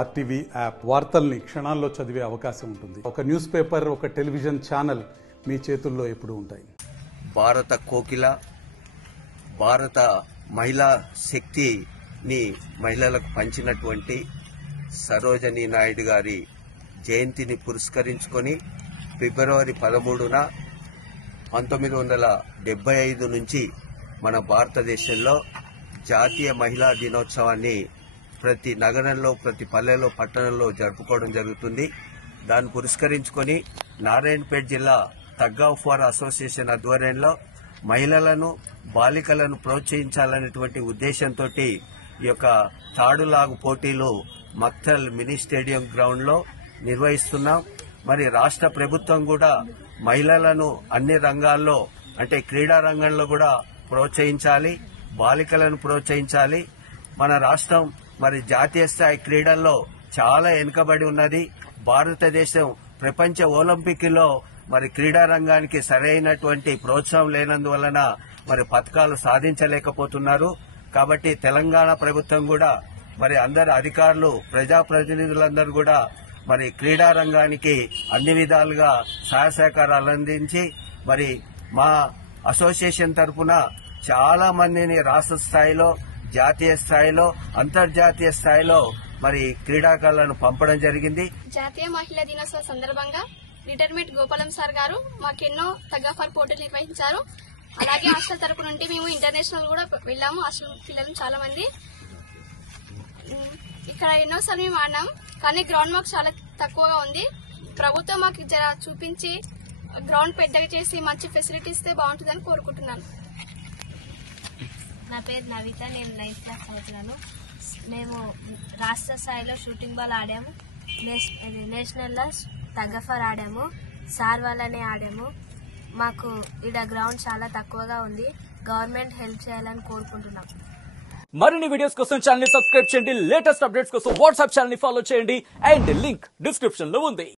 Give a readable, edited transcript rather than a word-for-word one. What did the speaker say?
RTV app వార్తల్ని క్షణాల్లో చదివే అవకాశం ఉంటుంది. ఒక న్యూస్ పేపర్, ఒక టెలివిజన్ ఛానల్ మీ చేతుల్లో ఎప్పుడూ ఉంటాయి. భారత కోకిల, భారత మహిళా శక్తిని మహిళలకు పంచినటువంటి సరోజినీ నాయుడు గారి జయంతిని పురస్కరించుకొని ఫిబ్రవరి 13న 1975 నుంచి మన భారతదేశంలో జాతీయ మహిళా దినోత్సవాన్ని ప్రతి నగరంలో, ప్రతి పల్లెలో, పట్టణంలో జరుపుకోవడం జరుగుతుంది. దాన్ని పురస్కరించుకొని నారాయణపేట జిల్లా తగ్ ఆఫ్ వార్ అసోసియేషన్ ఆధ్వర్యంలో మహిళలను, బాలికలను ప్రోత్సహించాలనేటువంటి ఉద్దేశంతో ఈ యొక్క తాడులాగు పోటీలు మక్తల్ మినీ స్టేడియం గ్రౌండ్ లో నిర్వహిస్తున్నాం. మరి రాష్ట్ర ప్రభుత్వం కూడా మహిళలను అన్ని రంగాల్లో, అంటే క్రీడా రంగంలో కూడా ప్రోత్సహించాలి, బాలికలను ప్రోత్సహించాలి. మన రాష్ట్రం మరి జాతీయ స్థాయి క్రీడల్లో చాలా వెనుకబడి ఉన్నది. భారతదేశం ప్రపంచ ఒలింపిక్లో మరి క్రీడా రంగానికి సరైనటువంటి ప్రోత్సాహం లేనందువలన మరి పథకాలు సాధించలేకపోతున్నారు. కాబట్టి తెలంగాణ ప్రభుత్వం కూడా మరి అందరు అధికారులు, ప్రజాప్రతినిధులందరూ కూడా మరి క్రీడా రంగానికి అన్ని విధాలుగా సహాయ సహకారాలు అందించి మరి మా అసోసియేషన్ తరఫున చాలా మందిని రాష్ట్ర స్థాయిలో, జాతీయ స్థాయిలో, అంతర్జాతీయ స్థాయిలో మరి క్రీడాకారులను పంపడం జరిగింది. జాతీయ మహిళా దినోత్సవ సందర్భంగా రిటైర్మెంట్ గోపాలం సార్ గారు మాకెన్నో తగ్ ఆఫ్ వార్ పోటీలు నిర్వహించారు. అలాగే హాస్టల్ తరపు నుండి మేము ఇంటర్నేషనల్ కూడా వెళ్ళాము. హాస్టల్ పిల్లలు చాలా మంది ఇక్కడ ఎన్నోసార్లు మేము ఆడినాం. కానీ గ్రౌండ్ మాకు చాలా తక్కువగా ఉంది. ప్రభుత్వం మాకు జర చూపించి గ్రౌండ్ పెద్దగా చేసి మంచి ఫెసిలిటీ ఇస్తే బాగుంటుందని కోరుకుంటున్నాను. నా పేరు నవిత, నేను 9th క్లాస్ చదువుతున్నాను. మేము రాష్ట్ర స్థాయిలో షూటింగ్ బాల్ ఆడాము, నేషనల్లో తగ్ ఆఫ్ వార్ ఆడాము, సార్ వాళ్ళనే ఆడాము. మాకు ఇక్కడ గ్రౌండ్ చాలా తక్కువగా ఉంది. గవర్నమెంట్ హెల్ప్ చేయాలని కోరుకుంటున్నాం. మరిన్ని వీడియోస్ కోసం ఛానల్ ని సబ్స్క్రైబ్ చేయండి. లేటెస్ట్ అప్డేట్స్ కోసం వాట్సాప్ ఛానల్ ని ఫాలో చేయండి. అండ్ లింక్ డిస్క్రిప్షన్ లో ఉంది.